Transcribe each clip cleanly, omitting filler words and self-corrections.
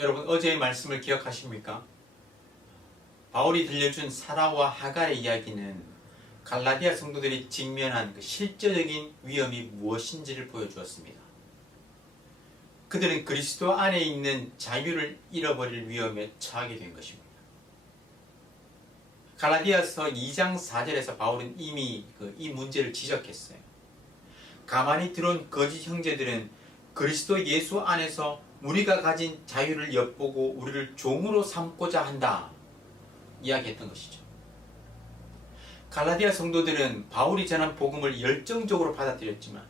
여러분 어제의 말씀을 기억하십니까? 바울이 들려준 사라와 하갈의 이야기는 갈라디아 성도들이 직면한 그 실제적인 위험이 무엇인지를 보여주었습니다. 그들은 그리스도 안에 있는 자유를 잃어버릴 위험에 처하게 된 것입니다. 갈라디아서 2장 4절에서 바울은 이미 이 문제를 지적했어요. 가만히 들어온 거짓 형제들은 그리스도 예수 안에서 우리가 가진 자유를 엿보고 우리를 종으로 삼고자 한다 이야기했던 것이죠. 갈라디아 성도들은 바울이 전한 복음을 열정적으로 받아들였지만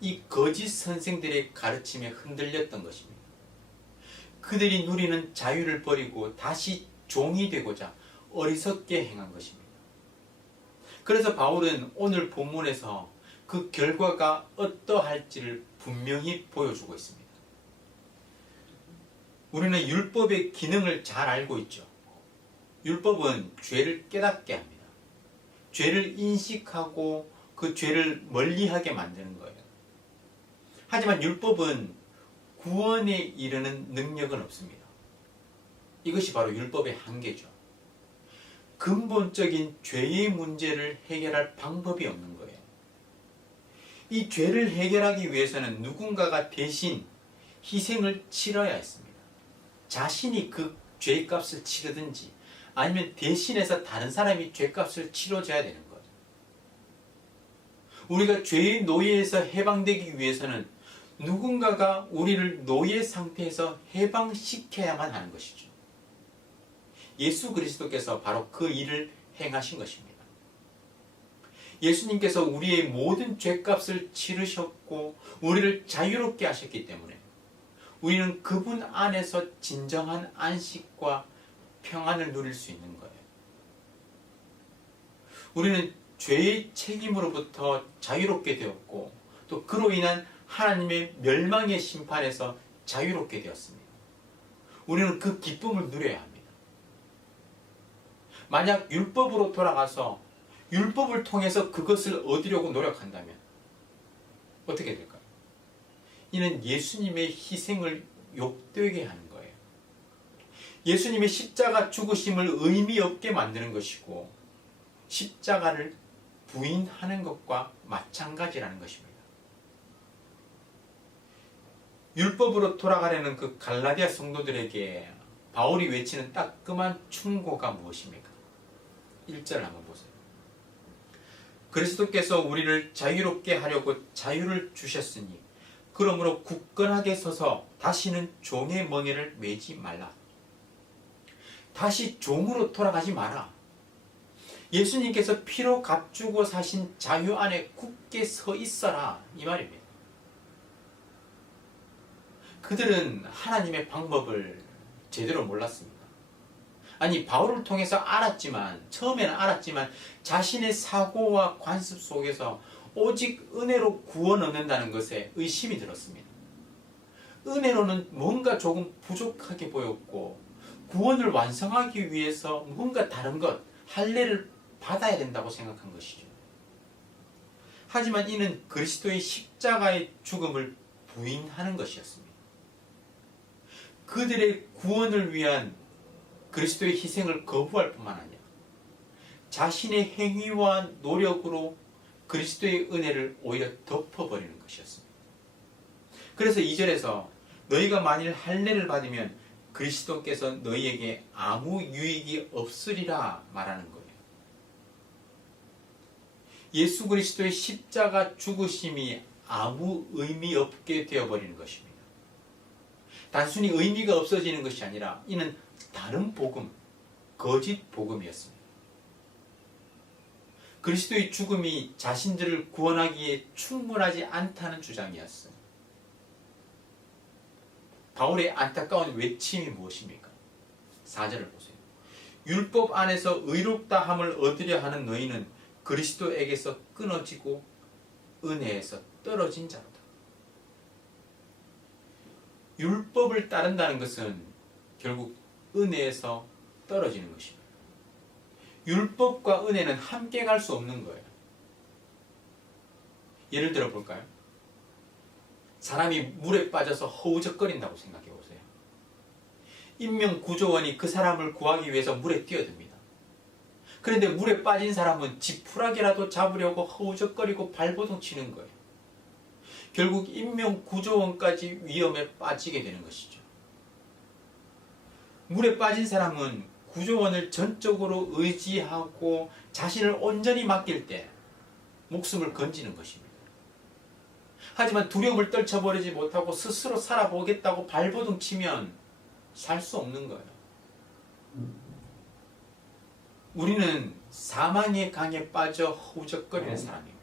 이 거짓 선생들의 가르침에 흔들렸던 것입니다. 그들이 누리는 자유를 버리고 다시 종이 되고자 어리석게 행한 것입니다. 그래서 바울은 오늘 본문에서 그 결과가 어떠할지를 분명히 보여주고 있습니다. 우리는 율법의 기능을 잘 알고 있죠. 율법은 죄를 깨닫게 합니다. 죄를 인식하고 그 죄를 멀리하게 만드는 거예요. 하지만 율법은 구원에 이르는 능력은 없습니다. 이것이 바로 율법의 한계죠. 근본적인 죄의 문제를 해결할 방법이 없는 거예요. 이 죄를 해결하기 위해서는 누군가가 대신 희생을 치러야 했습니다. 자신이 그 죄값을 치르든지 아니면 대신해서 다른 사람이 죄값을 치러줘야 되는 거예요. 우리가 죄의 노예에서 해방되기 위해서는 누군가가 우리를 노예 상태에서 해방시켜야만 하는 것이죠. 예수 그리스도께서 바로 그 일을 행하신 것입니다. 예수님께서 우리의 모든 죄값을 치르셨고 우리를 자유롭게 하셨기 때문에 우리는 그분 안에서 진정한 안식과 평안을 누릴 수 있는 거예요. 우리는 죄의 책임으로부터 자유롭게 되었고 또 그로 인한 하나님의 멸망의 심판에서 자유롭게 되었습니다. 우리는 그 기쁨을 누려야 합니다. 만약 율법으로 돌아가서 율법을 통해서 그것을 얻으려고 노력한다면 어떻게 될까요? 이는 예수님의 희생을 욕되게 하는 거예요. 예수님의 십자가 죽으심을 의미 없게 만드는 것이고 십자가를 부인하는 것과 마찬가지라는 것입니다. 율법으로 돌아가려는 그 갈라디아 성도들에게 바울이 외치는 따끔한 충고가 무엇입니까? 1절 한번 보세요. 그리스도께서 우리를 자유롭게 하려고 자유를 주셨으니 그러므로 굳건하게 서서 다시는 종의 멍에를 매지 말라. 다시 종으로 돌아가지 마라. 예수님께서 피로 값주고 사신 자유 안에 굳게 서 있어라 이 말입니다. 그들은 하나님의 방법을 제대로 몰랐습니다. 아니 바울을 통해서 처음에는 알았지만 자신의 사고와 관습 속에서 오직 은혜로 구원 얻는다는 것에 의심이 들었습니다. 은혜로는 뭔가 조금 부족하게 보였고 구원을 완성하기 위해서 뭔가 다른 것, 할례를 받아야 된다고 생각한 것이죠. 하지만 이는 그리스도의 십자가의 죽음을 부인하는 것이었습니다. 그들의 구원을 위한 그리스도의 희생을 거부할 뿐만 아니라 자신의 행위와 노력으로 그리스도의 은혜를 오히려 덮어버리는 것이었습니다. 그래서 2절에서 너희가 만일 할례를 받으면 그리스도께서 너희에게 아무 유익이 없으리라 말하는 거예요. 예수 그리스도의 십자가 죽으심이 아무 의미 없게 되어버리는 것입니다. 단순히 의미가 없어지는 것이 아니라 이는 다른 복음, 거짓 복음이었습니다. 그리스도의 죽음이 자신들을 구원하기에 충분하지 않다는 주장이었어요. 바울의 안타까운 외침이 무엇입니까? 4절을 보세요. 율법 안에서 의롭다함을 얻으려 하는 너희는 그리스도에게서 끊어지고 은혜에서 떨어진 자로다. 율법을 따른다는 것은 결국 은혜에서 떨어지는 것입니다. 율법과 은혜는 함께 갈 수 없는 거예요. 예를 들어 볼까요? 사람이 물에 빠져서 허우적거린다고 생각해 보세요. 인명구조원이 그 사람을 구하기 위해서 물에 뛰어듭니다. 그런데 물에 빠진 사람은 지푸라기라도 잡으려고 허우적거리고 발버둥 치는 거예요. 결국 인명구조원까지 위험에 빠지게 되는 것이죠. 물에 빠진 사람은 구조원을 전적으로 의지하고 자신을 온전히 맡길 때 목숨을 건지는 것입니다. 하지만 두려움을 떨쳐버리지 못하고 스스로 살아보겠다고 발버둥 치면 살 수 없는 거예요. 우리는 사망의 강에 빠져 허우적거리는 사람입니다.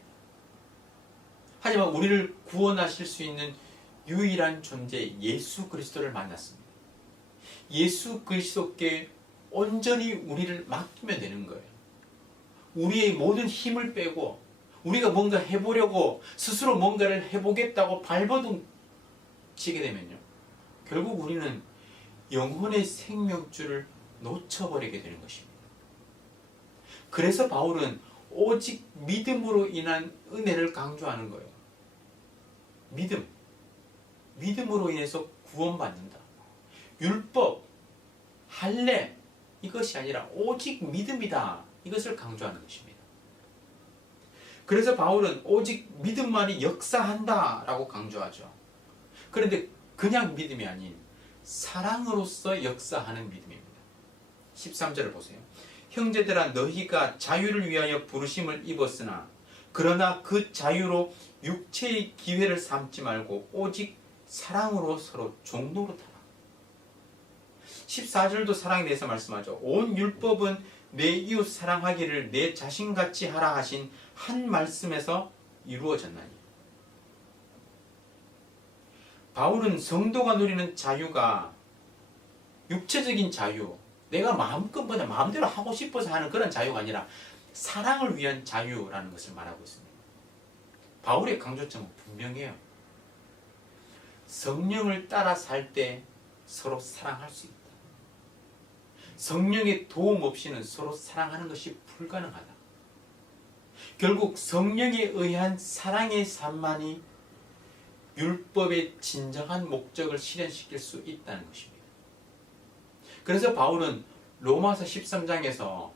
하지만 우리를 구원하실 수 있는 유일한 존재 예수 그리스도를 만났습니다. 예수 그리스도께 온전히 우리를 맡기면 되는 거예요. 우리의 모든 힘을 빼고 우리가 뭔가 해보려고 스스로 뭔가를 해보겠다고 발버둥 치게 되면요, 결국 우리는 영혼의 생명줄을 놓쳐버리게 되는 것입니다. 그래서 바울은 오직 믿음으로 인한 은혜를 강조하는 거예요. 믿음으로 인해서 구원받는다. 율법, 할례, 이것이 아니라 오직 믿음이다. 이것을 강조하는 것입니다. 그래서 바울은 오직 믿음만이 역사한다 라고 강조하죠. 그런데 그냥 믿음이 아닌 사랑으로서 역사하는 믿음입니다. 13절을 보세요. 형제들아, 너희가 자유를 위하여 부르심을 입었으나 그러나 그 자유로 육체의 기회를 삼지 말고 오직 사랑으로 서로 종노릇하라. 14절도 사랑에 대해서 말씀하죠. 온 율법은 내 이웃 사랑하기를 내 자신같이 하라 하신 한 말씀에서 이루어졌나니. 바울은 성도가 누리는 자유가 육체적인 자유, 내가 마음대로 하고 싶어서 하는 그런 자유가 아니라 사랑을 위한 자유라는 것을 말하고 있습니다. 바울의 강조점은 분명해요. 성령을 따라 살 때 서로 사랑할 수 있다. 성령의 도움 없이는 서로 사랑하는 것이 불가능하다. 결국 성령에 의한 사랑의 삶만이 율법의 진정한 목적을 실현시킬 수 있다는 것입니다. 그래서 바울은 로마서 13장에서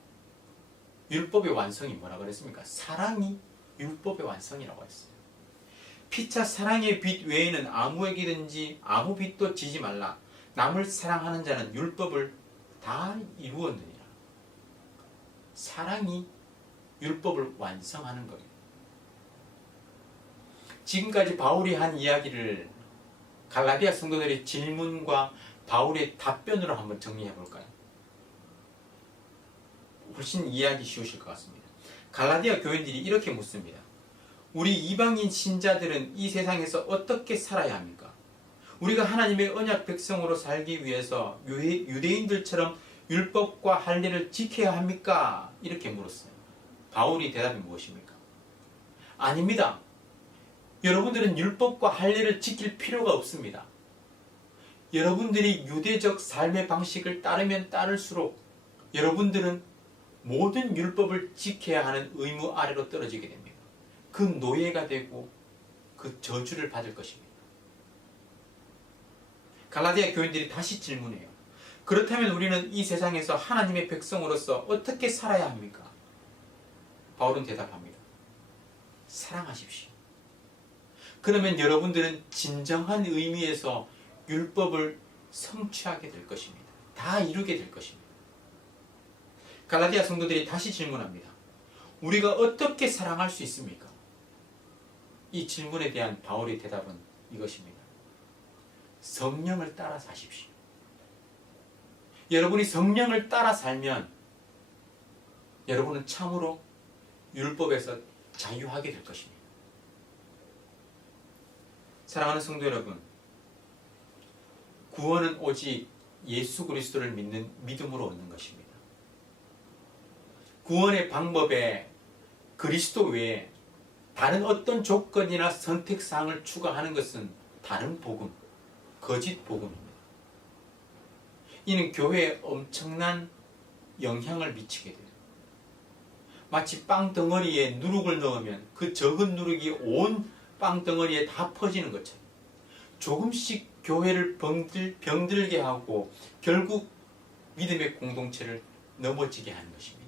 율법의 완성이 뭐라고 그랬습니까? 사랑이 율법의 완성이라고 했어요. 피차 사랑의 빛 외에는 아무에게든지 아무 빛도 지지 말라. 남을 사랑하는 자는 율법을 다 이루었느니라. 사랑이 율법을 완성하는 거예요. 지금까지 바울이 한 이야기를 갈라디아 성도들의 질문과 바울의 답변으로 한번 정리해 볼까요? 훨씬 이해하기 쉬우실 것 같습니다. 갈라디아 교인들이 이렇게 묻습니다. 우리 이방인 신자들은 이 세상에서 어떻게 살아야 합니까? 우리가 하나님의 언약 백성으로 살기 위해서 유대인들처럼 율법과 할례를 지켜야 합니까? 이렇게 물었어요. 바울이 대답이 무엇입니까? 아닙니다. 여러분들은 율법과 할례를 지킬 필요가 없습니다. 여러분들이 유대적 삶의 방식을 따르면 따를수록 여러분들은 모든 율법을 지켜야 하는 의무 아래로 떨어지게 됩니다. 그 노예가 되고 그 저주를 받을 것입니다. 갈라디아 교인들이 다시 질문해요. 그렇다면 우리는 이 세상에서 하나님의 백성으로서 어떻게 살아야 합니까? 바울은 대답합니다. 사랑하십시오. 그러면 여러분들은 진정한 의미에서 율법을 성취하게 될 것입니다. 다 이루게 될 것입니다. 갈라디아 성도들이 다시 질문합니다. 우리가 어떻게 사랑할 수 있습니까? 이 질문에 대한 바울의 대답은 이것입니다. 성령을 따라 사십시오. 여러분이 성령을 따라 살면 여러분은 참으로 율법에서 자유하게 될 것입니다. 사랑하는 성도 여러분, 구원은 오직 예수 그리스도를 믿는 믿음으로 얻는 것입니다. 구원의 방법에 그리스도 외에 다른 어떤 조건이나 선택사항을 추가하는 것은 다른 복음, 거짓 복음입니다. 이는 교회에 엄청난 영향을 미치게 돼요. 마치 빵덩어리에 누룩을 넣으면 그 적은 누룩이 온 빵덩어리에 다 퍼지는 것처럼 조금씩 교회를 병들게 하고 결국 믿음의 공동체를 넘어지게 하는 것입니다.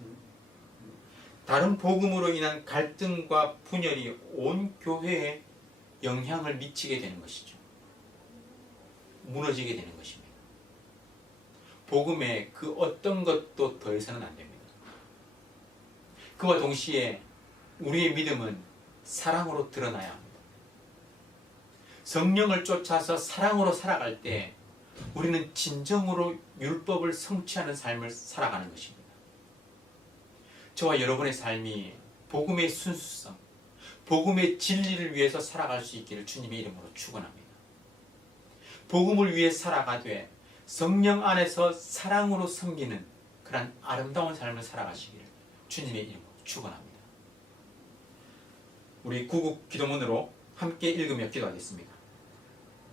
다른 복음으로 인한 갈등과 분열이 온 교회에 영향을 미치게 되는 것이죠. 무너지게 되는 것입니다. 복음의 그 어떤 것도 더해서는 안 됩니다. 그와 동시에 우리의 믿음은 사랑으로 드러나야 합니다. 성령을 쫓아서 사랑으로 살아갈 때 우리는 진정으로 율법을 성취하는 삶을 살아가는 것입니다. 저와 여러분의 삶이 복음의 순수성, 복음의 진리를 위해서 살아갈 수 있기를 주님의 이름으로 축원합니다. 복음을 위해 살아가되 성령 안에서 사랑으로 섬기는 그런 아름다운 삶을 살아가시기를 주님의 이름으로 축원합니다. 우리 구국 기도문으로 함께 읽으며 기도하겠습니다.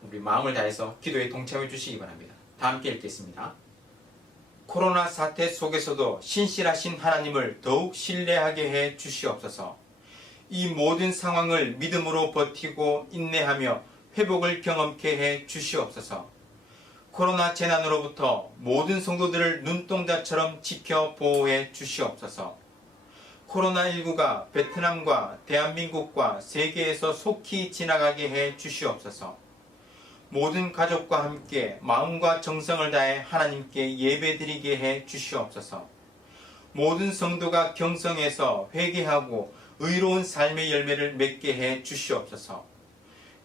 우리 마음을 다해서 기도에 동참해 주시기 바랍니다. 다 함께 읽겠습니다. 코로나 사태 속에서도 신실하신 하나님을 더욱 신뢰하게 해 주시옵소서. 이 모든 상황을 믿음으로 버티고 인내하며 회복을 경험케 해 주시옵소서. 코로나 재난으로부터 모든 성도들을 눈동자처럼 지켜 보호해 주시옵소서. 코로나19가 베트남과 대한민국과 세계에서 속히 지나가게 해 주시옵소서. 모든 가족과 함께 마음과 정성을 다해 하나님께 예배드리게 해 주시옵소서. 모든 성도가 경성에서 회개하고 의로운 삶의 열매를 맺게 해 주시옵소서.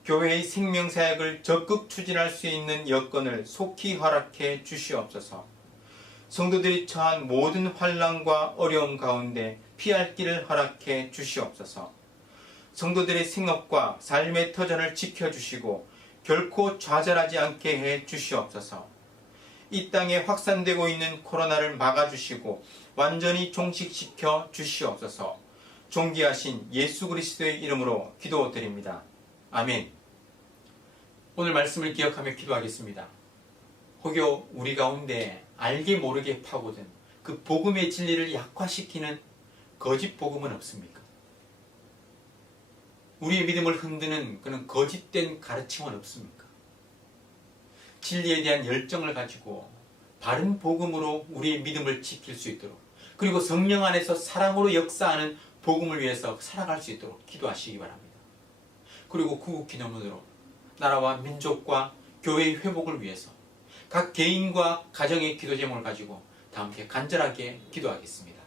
교회의 생명사역을 적극 추진할 수 있는 여건을 속히 허락해 주시옵소서. 성도들이 처한 모든 환난과 어려움 가운데 피할 길을 허락해 주시옵소서. 성도들의 생업과 삶의 터전을 지켜주시고 결코 좌절하지 않게 해 주시옵소서. 이 땅에 확산되고 있는 코로나를 막아주시고 완전히 종식시켜 주시옵소서. 존귀하신 예수 그리스도의 이름으로 기도드립니다. 아멘. 오늘 말씀을 기억하며 기도하겠습니다. 혹여 우리 가운데 알게 모르게 파고든 그 복음의 진리를 약화시키는 거짓 복음은 없습니까? 우리의 믿음을 흔드는 그런 거짓된 가르침은 없습니까? 진리에 대한 열정을 가지고 바른 복음으로 우리의 믿음을 지킬 수 있도록, 그리고 성령 안에서 사랑으로 역사하는 복음을 위해서 살아갈 수 있도록 기도하시기 바랍니다. 그리고 구국 기도문으로 나라와 민족과 교회의 회복을 위해서 각 개인과 가정의 기도 제목을 가지고 다 함께 간절하게 기도하겠습니다.